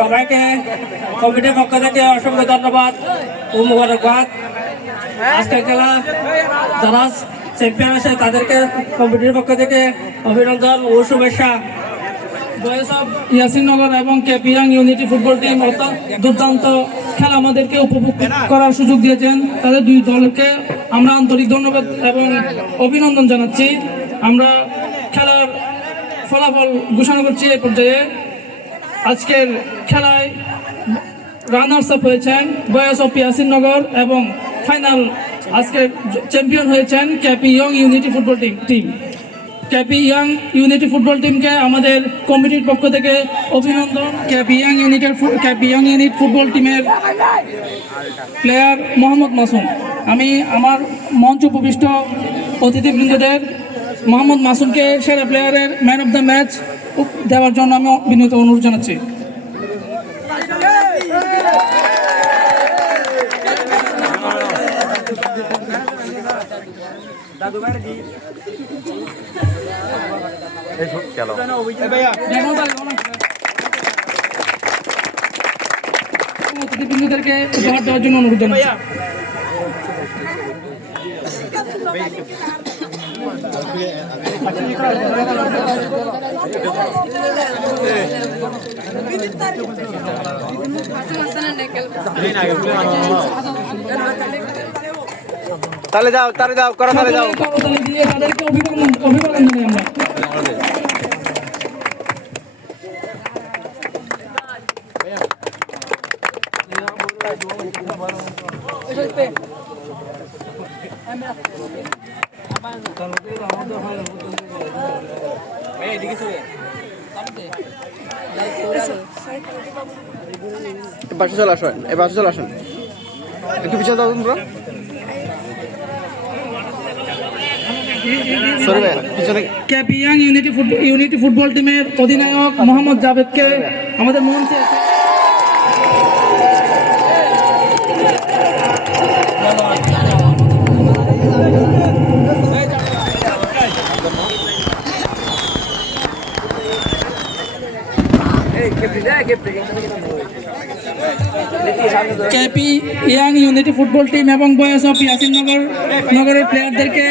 সবাইকে কমিটির পক্ষ থেকে অসংখ্য ধন্যবাদ ও মোবারকবাদ। আজকের খেলা যারা চ্যাম্পিয়ন আছে তাদেরকে কমিটির পক্ষ থেকে অভিনন্দন ও শুভেচ্ছা। বয়েস অফ ইয়াসিননগর এবং কেপিয়াং ইউনিটি ফুটবল টিম অর্থাৎ দুর্দান্ত খেলা আমাদেরকে উপভোগ করার সুযোগ দিয়েছেন। তাদের দুই দলকে আমরা আন্তরিক ধন্যবাদ এবং অভিনন্দন জানাচ্ছি। আমরা খেলার ফলাফল ঘোষণা করছি এই পর্যায়ে। আজকের খেলায় রানার্স আপ হয়েছেন বয়েস অফ ইয়াসিননগর এবং ফাইনাল আজকের চ্যাম্পিয়ন হয়েছেন KP young unity football team. KP young unity football টিমকে আমাদের কমিটির পক্ষ থেকে অভিনন্দন। কেপি ইয়াং ইউনিট ফুটবল টিমের প্লেয়ার মোহাম্মদ মাসুম। আমি আমার মঞ্চ উপবিষ্ট অতিথিবৃন্দদের মোহাম্মদ মাসুমকে সেরা প্লেয়ারের ম্যান অফ দ্য ম্যাচ দেওয়ার জন্য আমি বিনীত অনুরোধ জানাচ্ছি। অতিথিবৃন্দদেরকে উপহার দেওয়ার জন্য অনুরোধ জানাচ্ছি। তাহলে যাও করো, তাহলে যাও। দিয়ে তাদেরকে অভিনন্দন জানাই আমরা। পাশে চলে আসেন, একটু পিছনে দাও তোমরা। কেপি ইয়াং ইউনিটি ফুটবল টিমের অধিনায়ক মোহাম্মদ জাভেদকে আমাদের মঞ্চে KP young unity football team এবং বয়েস অফ ইয়াসিননগরের প্লেয়ারদেরকে